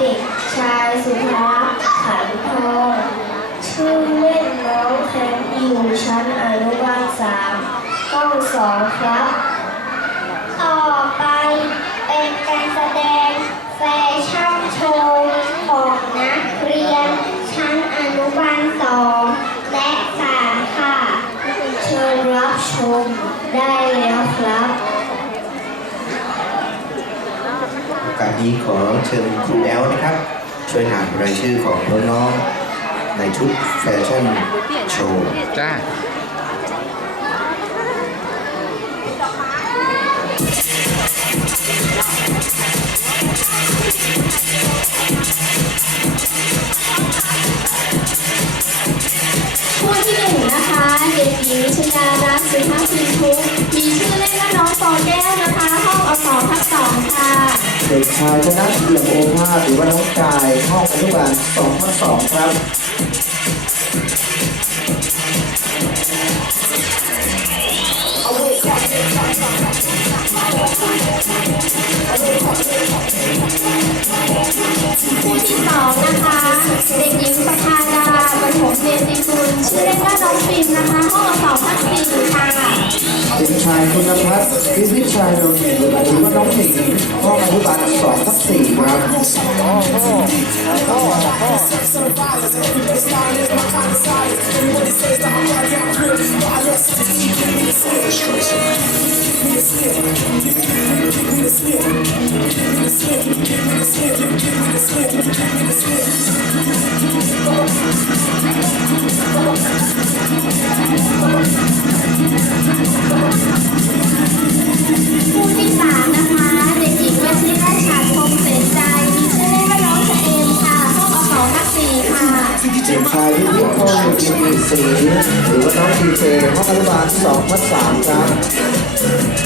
ด็กชายสุภาขันทอง นี้ขอเชิญครูแอลนะครับ ช่วยอ่านรายชื่อของน้องๆในชุดแฟชั่นโชว์จ้าผู้ที่หนึ่งนะคะ เด็กหญิงชยารัตน์สุภาพพินทุก ชายชนะเอี่ยมโอภาสหรือว่าน้องกายห้องอนุบาล2ทับ2ครับ ผู้ที่สองนะคะ เด็กหญิงประภาดาปฐมเมติกุลชื่อเล่นว่าน้องฟิล์มนะคะ ห้องสองทับสี่ค่ะเด็กชายคุณพัฒน์พิพิชัยนนหรือว่าน้องหนิงห้องอนุบาล2ทับ4ครับ ผู้ที่สามนะคะเด็กหญิงวชิราชา ศรีหรือว่าน้องดีเจห้องอนุบาล2ทับ3ครับ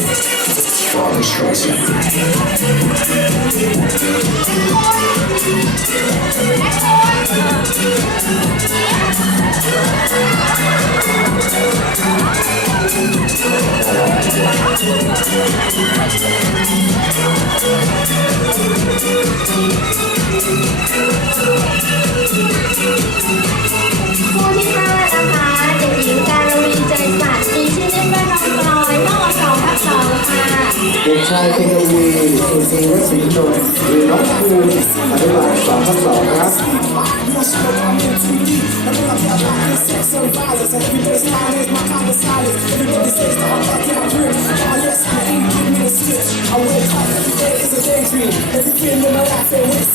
Father Streisand. เด็กชายเทนวีสุธีวสินนนท์หรือน้องภูมิอนุบาล2ทับ2ครับ ผู้ที่หกนะคะ เด็กหญิงวิชาทิโอชิมะมีชื่อเล่นว่าน้องพ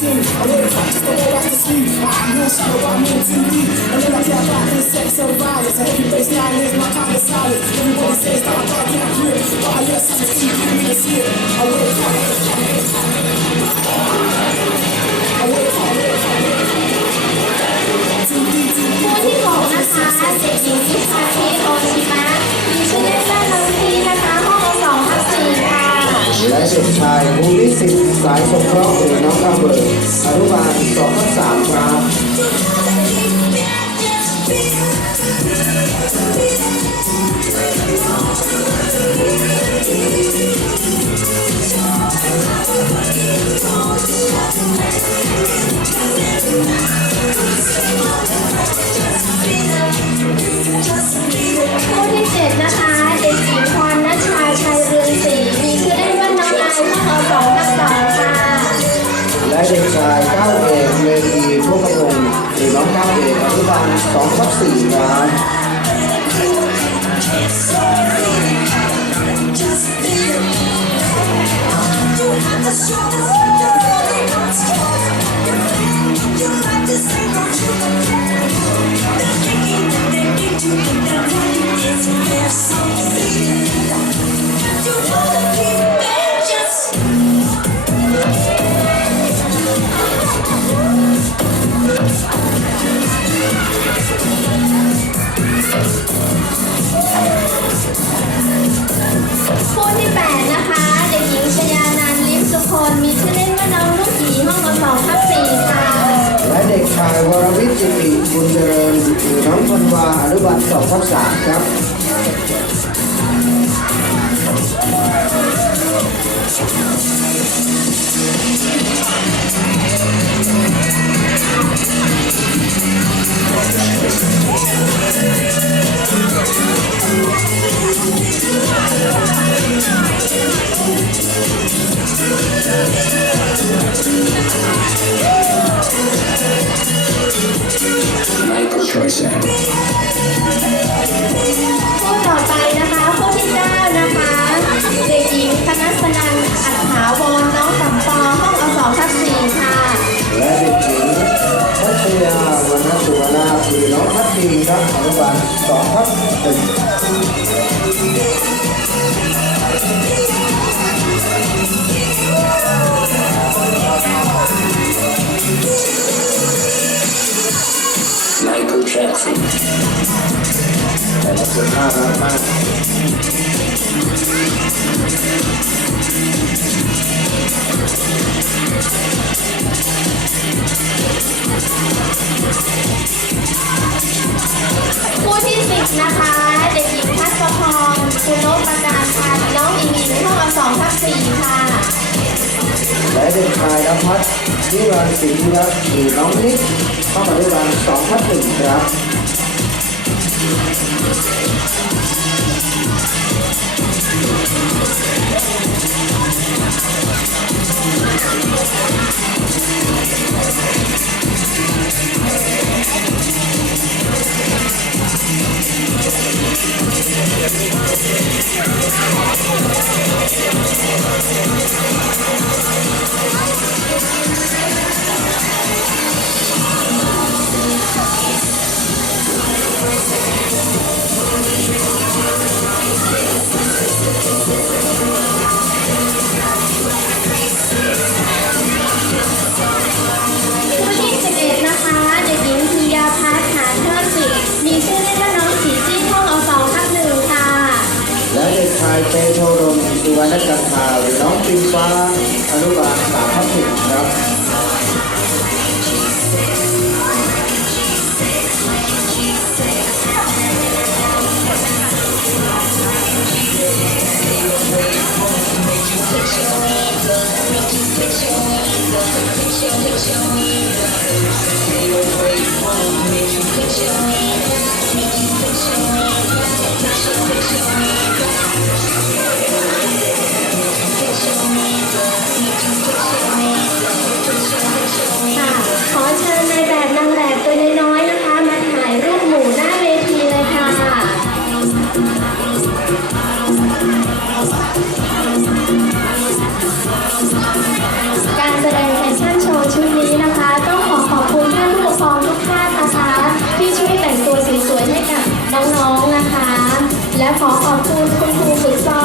ีนะคะ ห้องอสองทับสี่ค่ะ และเด็กชายมูลิสิทธิ์สายสงเคราะห์หรือน้องกำเบิด อนุบาล2ทับ รือน้องธันวาอนุบาลสองทับสามครับ ผู้ต่อไปนะคะผู้ที่เก้านะคะ เด็กหญิงคณะสนันอัฏฐาวร Michael Jackson. แต่ละคนน่ารักมากผู้ที่สิบนะคะ เด็กหญิงพัชพรคุณนพประการพันธ์น้องอิงอิงห้องอสองทับสี่ค่ะและเด็กชายนภัสนิรันดร์ศรีรัตน์หรือน้องนิก เข้ามาด้วยกันสองทับหนึ่งครับผู้ เด็กชายเตโชดมสุวรรณจันทราหรือน้องปิงฟ้าอนุบาลสามทับหนึ่งครับ และขอขอบคุณคุณครูฝึกซ้อม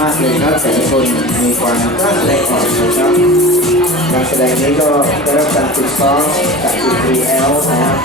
มากเลยครับแต่ละคนมีความกล้าแรงออกนะครับการแสดงนี้ก็ได้รับการฝึกซ้อมจากคุณครูแอลนะครับ